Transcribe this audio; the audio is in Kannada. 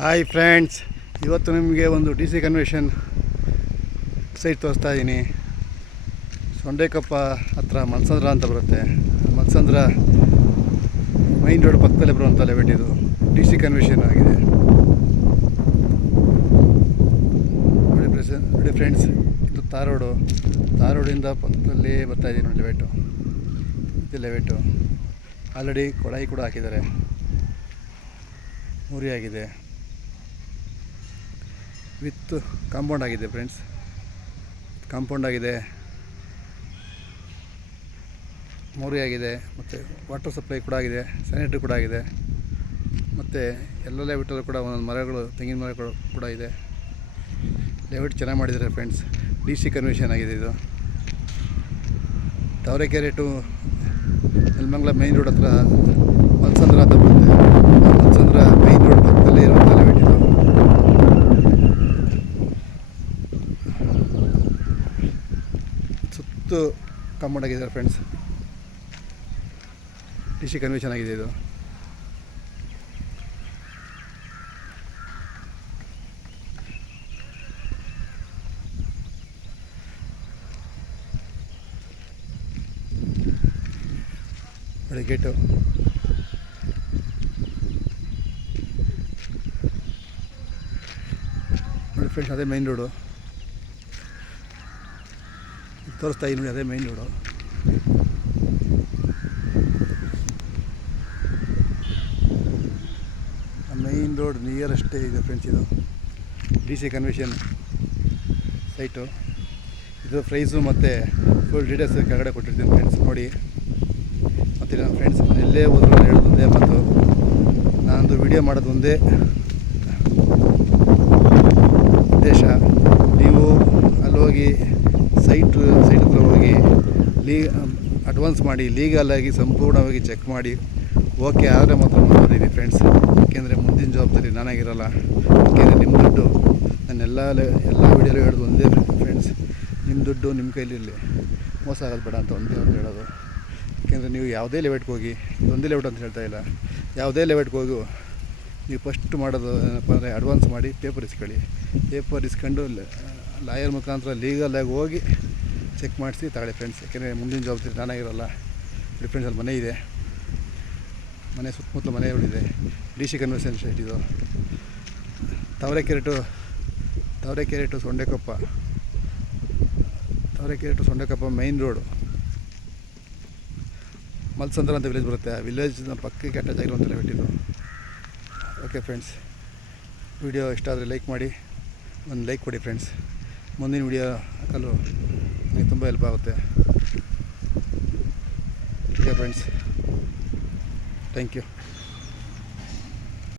ಹಾಯ್ ಫ್ರೆಂಡ್ಸ್, ಇವತ್ತು ನಿಮಗೆ ಒಂದು ಡಿ ಸಿ ಕನ್ವೆನ್ಷನ್ ಸೈಟ್ ತೋರಿಸ್ತಾ ಇದ್ದೀನಿ. ಸೊಂಡೆಕೊಪ್ಪ ಹತ್ರ ಮಲ್ಸಂದ್ರ ಅಂತ ಬರುತ್ತೆ. ಮಲ್ಸಂದ್ರ ಮೈನ್ ರೋಡ್ ಪಕ್ಕದಲ್ಲೇ ಬರುವಂಥ ಲೆವೆಟ್ ಇದು. ಡಿ ಸಿ ಕನ್ವೆನ್ಷನ್ ಆಗಿದೆ. ನೋಡಿ ಫ್ರೆಂಡ್ಸ್, ಇದು ತಾರೋಡಿಂದ ಪಕ್ಕದಲ್ಲಿ ಬರ್ತಾಯಿದ್ದೀನಿ ನೋಡಿ ಲೆವೆಟು. ಇದು ಲೆವೆಟು ಆಲ್ರೆಡಿ ಕೊಳಾಯಿ ಕೂಡ ಹಾಕಿದ್ದಾರೆ, ಮೂರಿ ಆಗಿದೆ, ವಿತ್ ಕಾಂಪೌಂಡ್ ಆಗಿದೆ ಫ್ರೆಂಡ್ಸ್. ಕಾಂಪೌಂಡ್ ಆಗಿದೆ, ಮೋರಿ ಆಗಿದೆ, ಮತ್ತು ವಾಟರ್ ಸಪ್ಲೈ ಕೂಡ ಆಗಿದೆ, ಸ್ಯಾನಿಟರಿ ಕೂಡ ಆಗಿದೆ. ಮತ್ತು ಎಲ್ಲ ಲೆವೆಟಲ್ಲೂ ಕೂಡ ಒಂದೊಂದು ಮರಗಳು, ತೆಂಗಿನ ಮರಗಳು ಕೂಡ ಇದೆ. ಲೆವೆಟ್ ಚೆನ್ನಾಗಿ ಮಾಡಿದ್ದಾರೆ ಫ್ರೆಂಡ್ಸ್. ಡಿ ಸಿ ಕನ್ವೆನ್ಷನ್ ಆಗಿದೆ ಇದು. Tavarekere to Nelamangala main road ಹತ್ರ ಮಲ್ಸಂದ್ರ ಅಂತ ಬರುತ್ತೆ. ಮಲ್ಸಂದ್ರ ಮೈನ್ ರೋಡ್ ಪಕ್ಕದಲ್ಲಿ ಇರುವಂಥ ಲೆವೆಟ್ ಇದು. ಸುತ್ತು ಕಾಂಪೌಂಡ್ ಆಗಿದ್ದಾರೆ ಫ್ರೆಂಡ್ಸ್. ಡಿ ಸಿ ಕನ್ವೆನ್ಷನ್ ಆಗಿದೆ ಇದು. ನೋಡಿ ಗೇಟು, ನೋಡಿ ಫ್ರೆಂಡ್ಸ್, ಅದೇ ಮೈನ್ ರೋಡು ತೋರಿಸ್ತಾ ಇದ್ದೀನಿ. ನೋಡಿ, ಅದೇ ಮೈನ್ ರೋಡು. ಆ ಮೈನ್ ರೋಡ್ ನಿಯರೆಸ್ಟೇ ಇದೆ ಫ್ರೆಂಡ್ಸ್. ಇದು ಡಿ ಸಿ ಕನ್ವೆನ್ಷನ್ ಸೈಟು. ಇದು ಪ್ರೈಸು ಮತ್ತು ಫುಲ್ ಡೀಟೇಲ್ಸ್ ಕೆಳಗಡೆ ಕೊಟ್ಟಿರ್ತೀನಿ ಫ್ರೆಂಡ್ಸ್, ನೋಡಿ. ಮತ್ತು ನನ್ನ ಫ್ರೆಂಡ್ಸ್, ನಾನು ಎಲ್ಲೇ ಹೋದರೂ ಹೇಳೋದು ಒಂದೇ ಮಾತು, ನಾನೊಂದು ವಿಡಿಯೋ ಮಾಡೋದು ಒಂದೇ ಉದ್ದೇಶ. ನೀವು ಅಲ್ಲೋಗಿ ಸೈಟ್ ಹತ್ರ ಹೋಗಿ ಅಡ್ವಾನ್ಸ್ ಮಾಡಿ ಲೀಗಲಾಗಿ ಸಂಪೂರ್ಣವಾಗಿ ಚೆಕ್ ಮಾಡಿ ಓಕೆ ಆದರೆ ಮಾತ್ರ ಮಾಡೋದಿದೆ ಫ್ರೆಂಡ್ಸ್. ಏಕೆಂದರೆ ಮುಂದಿನ ಜವಾಬ್ದಾರಿ ನಾನಾಗಿರಲ್ಲ. ಏಕೆಂದರೆ ನಿಮ್ಮ ದುಡ್ಡು, ನಾನೆಲ್ಲ ವೀಡಿಯೋಲು ಹೇಳೋದು ಒಂದೇ ಫ್ರೆಂಡ್ಸ್, ನಿಮ್ಮ ದುಡ್ಡು ನಿಮ್ಮ ಕೈಲಿರಲಿ, ಮೋಸ ಆಗೋದು ಬೇಡ ಅಂತ ಒಂದೇ ಒಂದು ಹೇಳೋದು. ಏಕೆಂದರೆ ನೀವು ಯಾವುದೇ ಲೆವೆಟ್ಗೆ ಹೋಗಿ, ಇದೊಂದೇ ಲೆವೆಟ್ ಅಂತ ಹೇಳ್ತಾ ಇಲ್ಲ, ಯಾವುದೇ ಲೆವೆಟ್ಗೆ ಹೋಗು, ನೀವು ಫಸ್ಟ್ ಮಾಡೋದು ಏನಪ್ಪ ಅಂದರೆ ಅಡ್ವಾನ್ಸ್ ಮಾಡಿ ಪೇಪರ್ ಇಸ್ಕೊಳ್ಳಿ. ಪೇಪರ್ ಇಸ್ಕೊಂಡು ಲಾಯರ್ ಮುಖಾಂತರ ಲೀಗಲಾಗಿ ಹೋಗಿ ಚೆಕ್ ಮಾಡಿಸಿ ತಗೊಳ್ಳಿ ಫ್ರೆಂಡ್ಸ್. ಯಾಕೆಂದರೆ ಮುಂದಿನ ಜವಾಬ್ದಾರಿ ನಾನಾಗಿರೋಲ್ಲ. ಫ್ರೆಂಡ್ಸಲ್ಲಿ ಮನೆ ಇದೆ, ಮನೆ ಸುತ್ತಮುತ್ತಲು ಮನೆಗಳಿದೆ. ಡಿ ಸಿ ಕನ್ವೆನ್ಷನ್ ಸೈಟ್ ಇದು. Tavarekere to Sondekoppa main road, Malsandra ಅಂತ ವಿಲೇಜ್ ಬರುತ್ತೆ. ಆ ವಿಲೇಜ್ನ ಪಕ್ಕಕ್ಕೆ ಅಟ್ಯಾಚ್ ಆಗಿರುವಂಥ ಲೆವೆಟ್ ಇದು. ಓಕೆ ಫ್ರೆಂಡ್ಸ್, ವಿಡಿಯೋ ಇಷ್ಟ ಆದರೆ ಲೈಕ್ ಮಾಡಿ, ಒಂದು ಲೈಕ್ ಕೊಡಿ ಫ್ರೆಂಡ್ಸ್. ಮುಂದಿನ ವಿಡಿಯೋ ಹಾಕಲು ನನಗೆ ತುಂಬ ಹೆಲ್ಪ್ ಆಗುತ್ತೆ. Okay friends, thank you.